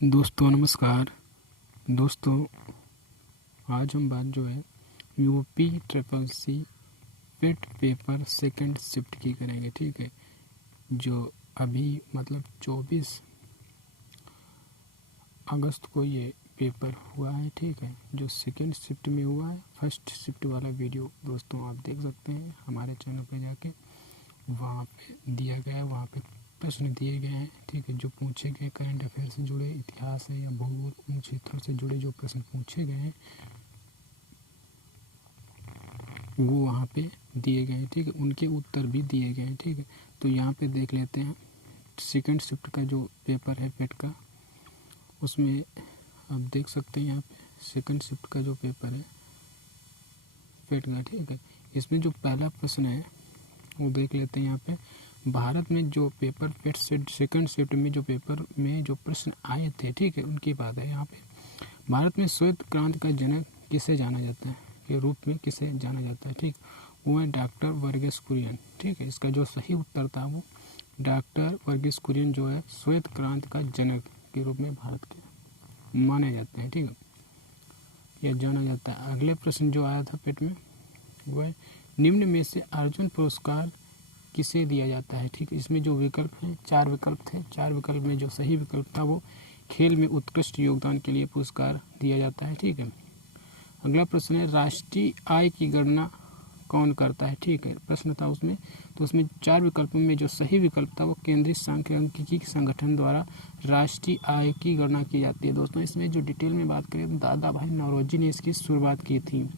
दोस्तों नमस्कार। दोस्तों आज हम बात जो है यूपी ट्रिपल सी पेट पेपर सेकंड शिफ्ट की करेंगे। ठीक है, जो अभी मतलब 24 अगस्त को ये पेपर हुआ है। ठीक है, जो सेकंड शिफ्ट में हुआ है, फर्स्ट शिफ्ट वाला वीडियो दोस्तों आप देख सकते हैं हमारे चैनल पर जाके, वहाँ पे दिया गया है, वहाँ पे प्रश्न दिए गए हैं। ठीक है, जो पूछे गए करंट अफेयर से जुड़े, इतिहास है या भूगोल, उन क्षेत्रों से जुड़े जो प्रश्न पूछे गए हैं वो वहाँ पे दिए गए हैं। ठीक है, उनके उत्तर भी दिए गए हैं। ठीक है, तो यहाँ पे देख लेते हैं सेकंड शिफ्ट का जो पेपर है पेट का, उसमें आप देख सकते हैं यहाँ पे सेकंड शिफ्ट का जो पेपर है पेट का। ठीक है, इसमें जो पहला प्रश्न है वो देख लेते हैं यहाँ पे। भारत में जो पेपर पेट से सेकंड शिफ्ट में जो पेपर में जो प्रश्न आए थे, ठीक है, उनकी बात है यहाँ पे। भारत में श्वेत क्रांति का जनक किसे जाना जाता है, के रूप में किसे जाना जाता है? ठीक, वो है डॉक्टर वर्गीस कुरियन। ठीक है, इसका जो सही उत्तर था वो डॉक्टर वर्गीस कुरियन जो है श्वेत क्रांति का जनक के रूप में भारत के माने जाते हैं। ठीक है, यह जाना जाता है। अगले प्रश्न जो आया था पेट में वो है निम्न में से अर्जुन पुरस्कार किसे दिया जाता है? ठीक है, इसमें जो विकल्प हैं, 4 विकल्प थे, 4 विकल्प में जो सही विकल्प था वो खेल में उत्कृष्ट योगदान के लिए पुरस्कार दिया जाता है। ठीक है, अगला प्रश्न है राष्ट्रीय आय की गणना कौन करता है? ठीक है, प्रश्न था उसमें, तो उसमें 4 विकल्पों में जो सही विकल्प था वो केंद्रीय सांख्यिकी संगठन द्वारा राष्ट्रीय आय की गणना की जाती है। दोस्तों इसमें जो डिटेल में बात करें तो दादा भाई नौरोजी ने इसकी शुरुआत की थी,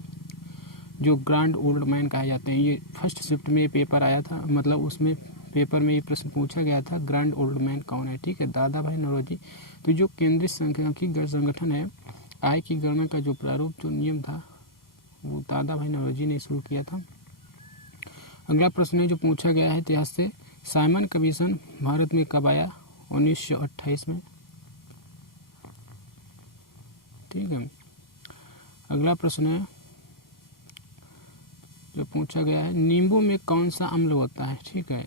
जो ग्रैंड ओल्ड मैन कहे जाते हैं। ये फर्स्ट शिफ्ट में पेपर आया था, मतलब उसमें पेपर में ये प्रश्न पूछा गया था ग्रैंड ओल्ड मैन कौन है? ठीक है, दादा भाई नौरोजी। तो जो केंद्रीय सांख्यिकी संगठन है, आय की गणना का जो प्रारूप जो नियम था वो दादा भाई नौरोजी ने शुरू किया था। अगला प्रश्न है जो पूछा गया है इतिहास से, साइमन कमीशन भारत में कब आया? 1928 में। ठीक है, अगला प्रश्न है जो पूछा गया है नींबू में कौन सा अम्ल होता है? ठीक है,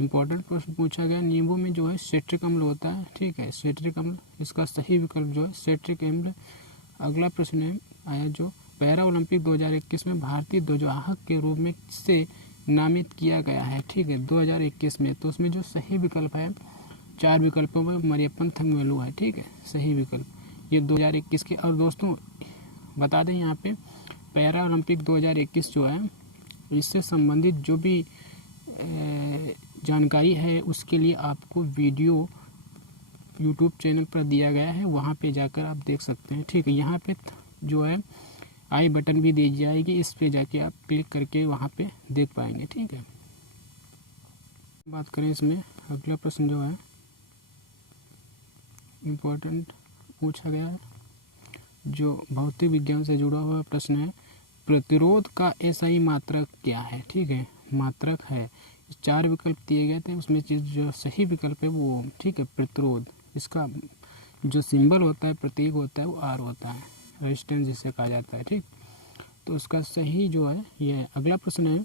इंपॉर्टेंट प्रश्न पूछा गया। नींबू में जो है सेट्रिक अम्ल होता है। ठीक है, सेट्रिक अम्ल, इसका सही विकल्प जो है सेट्रिक अम्ल। अगला प्रश्न है आया जो पैरा ओलंपिक 2021 में भारतीय ध्वजवाहक के रूप में से नामित किया गया है? ठीक है, 2021 में, तो उसमें जो सही विकल्प है 4 विकल्पों में मरियप्पन थंगवेलु है। ठीक है, सही विकल्प ये 2021 के। और दोस्तों बता दें यहाँ पे पैरा ओलंपिक 2021 जो है इससे संबंधित जो भी जानकारी है उसके लिए आपको वीडियो यूट्यूब चैनल पर दिया गया है, वहाँ पे जाकर आप देख सकते हैं। ठीक है, यहाँ पे जो है आई बटन भी दी जाएगी, इस पे जाके आप क्लिक करके वहाँ पे देख पाएंगे। ठीक है, बात करें इसमें अगला प्रश्न जो है इम्पोर्टेंट पूछा गया है, जो भौतिक विज्ञान से जुड़ा हुआ प्रश्न है, प्रतिरोध का एसआई मात्रक क्या है? ठीक है, मात्रक है, 4 विकल्प दिए गए थे, उसमें जो सही विकल्प है वो, ठीक है, प्रतिरोध, इसका जो सिंबल होता है, प्रतीक होता है वो आर होता है, रेजिस्टेंस जिसे कहा जाता है। ठीक, तो उसका सही जो है ये। अगला प्रश्न है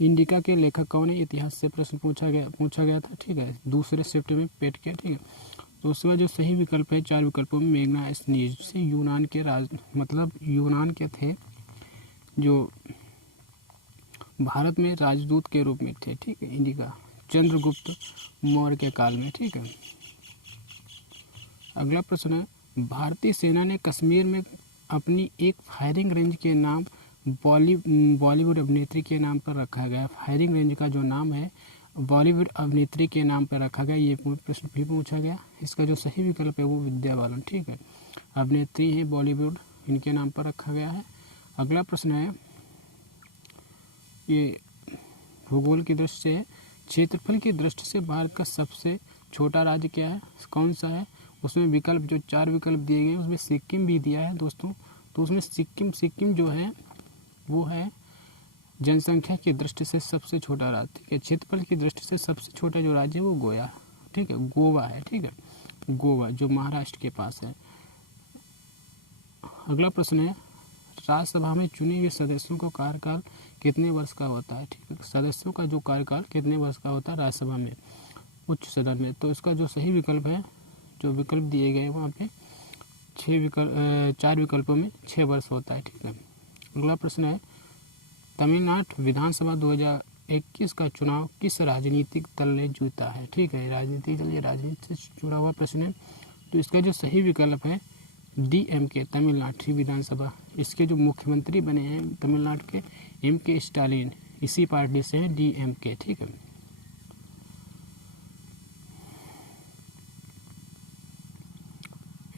इंडिका के लेखक कौन है? इतिहास से प्रश्न पूछा गया था। ठीक है, दूसरे शिफ्ट में पेट किया। ठीक है, तो उसके बाद जो सही विकल्प है 4 विकल्पों में मेग्नास्टीज से यूनान के मतलब यूनान के थे जो भारत में राजदूत के रूप में थे। ठीक है, इंडिका चंद्रगुप्त मौर्य के काल में। ठीक है, अगला प्रश्न है भारतीय सेना ने कश्मीर में अपनी एक फायरिंग रेंज के नाम बॉलीवुड अभिनेत्री के नाम पर रखा गया। फायरिंग रेंज का जो नाम है बॉलीवुड अभिनेत्री के नाम पर रखा गया, ये प्रश्न भी पूछा गया। इसका जो सही विकल्प है वो विद्या बालन। ठीक है, अभिनेत्री है बॉलीवुड, इनके नाम पर रखा गया है। अगला प्रश्न है ये भूगोल की दृष्टि से है, क्षेत्रफल की दृष्टि से भारत का सबसे छोटा राज्य क्या है, कौन सा है? उसमें विकल्प जो 4 विकल्प दिए गए उसमें सिक्किम भी दिया है दोस्तों, तो उसमें सिक्किम जो है वो है जनसंख्या की दृष्टि से सबसे छोटा राज्य। ठीक है, क्षेत्रफल की दृष्टि से सबसे छोटा जो राज्य है वो गोवा, ठीक है, गोवा है। ठीक है, गोवा जो महाराष्ट्र के पास है। अगला प्रश्न है राज्यसभा में चुने हुए सदस्यों का कार्यकाल कितने वर्ष का होता है? ठीक है, सदस्यों का जो कार्यकाल कितने वर्ष का होता है राज्यसभा में, उच्च सदन में? तो इसका जो सही विकल्प है जो विकल्प दिए गए वहाँ पे 4 विकल्पों में 6 वर्ष होता है। ठीक है। अगला प्रश्न है तमिलनाडु विधानसभा 2021 का चुनाव किस राजनीतिक दल ने जीता है। ठीक है, राजनीतिक दल, ये राजनीति से जुड़ा हुआ प्रश्न है। तो इसका जो सही विकल्प है DMK, तमिलनाडु विधानसभा। इसके जो मुख्यमंत्री बने हैं तमिलनाडु के MK स्टालिन, इसी पार्टी से है DMK। ठीक है।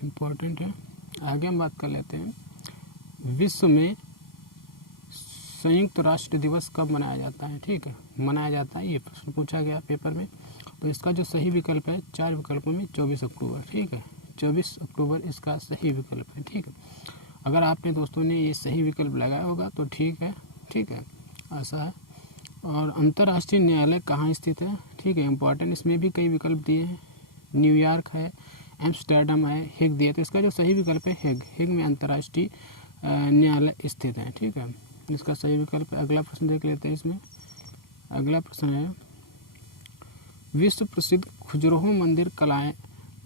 इम्पोर्टेंट है। आगे हम बात कर लेते हैं विश्व में संयुक्त राष्ट्र दिवस कब मनाया जाता है। ठीक है, मनाया जाता है, ये प्रश्न पूछा गया पेपर में। तो इसका जो सही विकल्प है 4 विकल्पों में 24 अक्टूबर। ठीक है, 24 अक्टूबर इसका सही विकल्प है। ठीक है, अगर आपने दोस्तों ने ये सही विकल्प लगाया होगा तो ठीक है। ठीक है, ऐसा है। और अंतर्राष्ट्रीय न्यायालय कहाँ स्थित है। ठीक है, इम्पोर्टेंट, इसमें भी कई विकल्प दिए हैं। न्यूयॉर्क है, एम्स्टर्डम है, हेग दिया। तो इसका जो सही विकल्प है हेग, हेग में अंतर्राष्ट्रीय न्यायालय स्थित है। ठीक है, इसका सही विकल्प है। अगला प्रश्न देख लेते हैं। इसमें अगला प्रश्न है विश्व प्रसिद्ध खजुराहो मंदिर कलाएं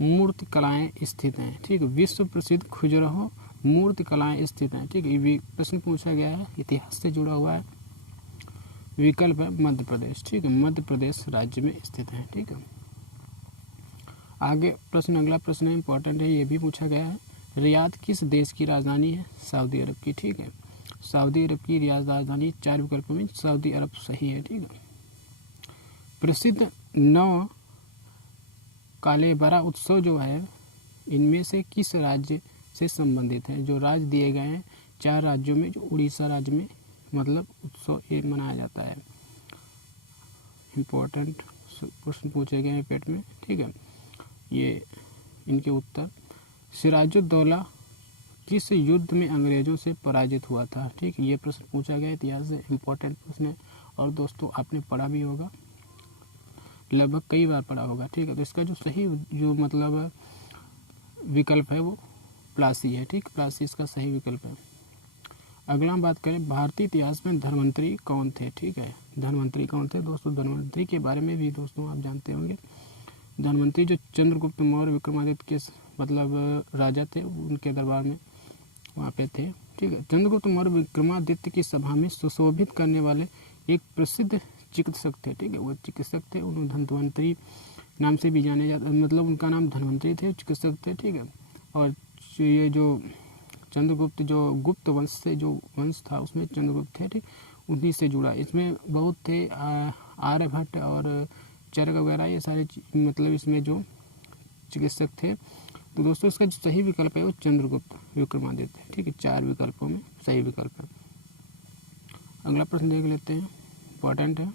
मूर्ति कलाएं स्थित हैं। ठीक है, विश्व प्रसिद्ध खजुराहो मूर्ति कलाएं स्थित हैं। ठीक है, ये प्रश्न पूछा गया है, इतिहास से जुड़ा हुआ है। विकल्प है मध्य प्रदेश। ठीक है, मध्य प्रदेश राज्य में स्थित है। ठीक है, आगे प्रश्न, अगला प्रश्न है इंपॉर्टेंट है, ये भी पूछा गया है। रियाद किस देश की राजधानी है। सऊदी अरब की। ठीक है, सऊदी अरब की रियाद राजधानी। 4 विकल्पों में सऊदी अरब सही है। ठीक है, प्रसिद्ध 9 कालेबरा उत्सव जो है इनमें से किस राज्य से संबंधित है। जो राज्य दिए गए हैं 4 राज्यों में, जो उड़ीसा राज्य में मतलब उत्सव ये मनाया जाता है। इम्पोर्टेंट प्रश्न पूछे गए हैं पेट में। ठीक है, ये इनके उत्तर। सिराजुद्दौला किस युद्ध में अंग्रेजों से पराजित हुआ था। ठीक है, ये प्रश्न पूछा गया, इतिहास से इम्पोर्टेंट प्रश्न है और दोस्तों आपने पढ़ा भी होगा, लगभग कई बार पढ़ा होगा। ठीक है, तो इसका जो सही जो मतलब विकल्प है वो प्लासी है। ठीक, प्लासी इसका सही विकल्प है। अगला हम बात करें भारतीय इतिहास में धन्वंतरी कौन थे। ठीक है, धन्वंतरी कौन थे दोस्तों। धन्वंतरी के बारे में भी दोस्तों आप जानते होंगे। धन्वंतरी जो चंद्रगुप्त मौर्य विक्रमादित्य के मतलब राजा थे, उनके दरबार में वहाँ पे थे। ठीक है, चंद्रगुप्त मौर्य विक्रमादित्य की सभा में सुशोभित करने वाले एक प्रसिद्ध चिकित्सक थे। ठीक है, वो चिकित्सक थे, उन्हें धन्वंतरी नाम से भी जाने जाते, मतलब उनका नाम धन्वंतरी थे, चिकित्सक थे। ठीक है, और ये जो चंद्रगुप्त जो गुप्त वंश से जो वंश था उसमें चंद्रगुप्त थे। ठीक, उन्हीं से जुड़ा। इसमें बहुत थे, आर्यभट्ट और चरक वगैरह, ये सारे मतलब इसमें जो चिकित्सक थे। तो दोस्तों इसका जो सही विकल्प है वो चंद्रगुप्त विक्रमादित्य। ठीक है, 4 विकल्पों में सही विकल्प है। अगला प्रश्न देख लेते हैं, इम्पोर्टेंट है।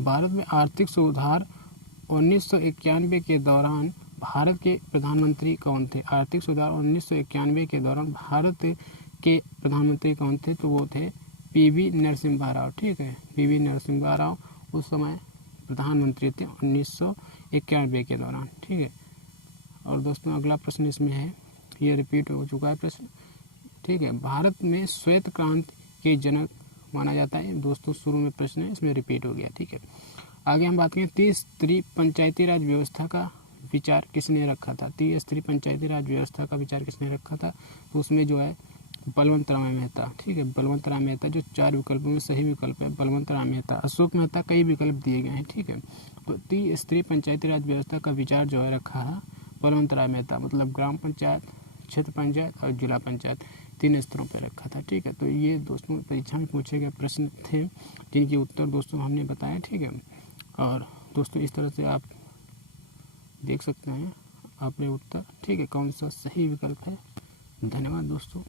भारत में आर्थिक सुधार 1991 के दौरान भारत के प्रधानमंत्री कौन थे। आर्थिक सुधार 1991 के दौरान भारत के प्रधानमंत्री कौन थे। तो वो थे PV नरसिम्हा राव। ठीक है, PV नरसिम्हा राव उस समय प्रधानमंत्री थे 1991 के दौरान। ठीक है, और दोस्तों अगला प्रश्न इसमें है, ये रिपीट हो चुका है प्रश्न। ठीक है, भारत में श्वेत क्रांति के जनक माना जाता है। दोस्तों शुरू में प्रश्न है, इसमें रिपीट हो गया। ठीक है, आगे हम बात करें त्रिस्तरीय पंचायती राज व्यवस्था का विचार किसने रखा था। त्रिस्तरीय पंचायती राज व्यवस्था का विचार किसने रखा था। तो उसमें जो है बलवंत राय मेहता। ठीक है, बलवंत राय मेहता जो 4 विकल्पों में सही विकल्प है बलवंत राय मेहता। अशोक मेहता, कई विकल्प दिए गए हैं। ठीक है, तो त्रिस्तरीय पंचायती राज व्यवस्था का विचार जो है रखा है बलवंत राय मेहता, मतलब ग्राम पंचायत, क्षेत्र पंचायत और जिला पंचायत 3 स्तरों पर रखा था। ठीक है, तो ये दोस्तों परीक्षा में पूछे गए प्रश्न थे जिनके उत्तर दोस्तों हमने बताए। ठीक है, और दोस्तों इस तरह से आप देख सकते हैं अपने उत्तर। ठीक है, कौन सा सही विकल्प है। धन्यवाद दोस्तों।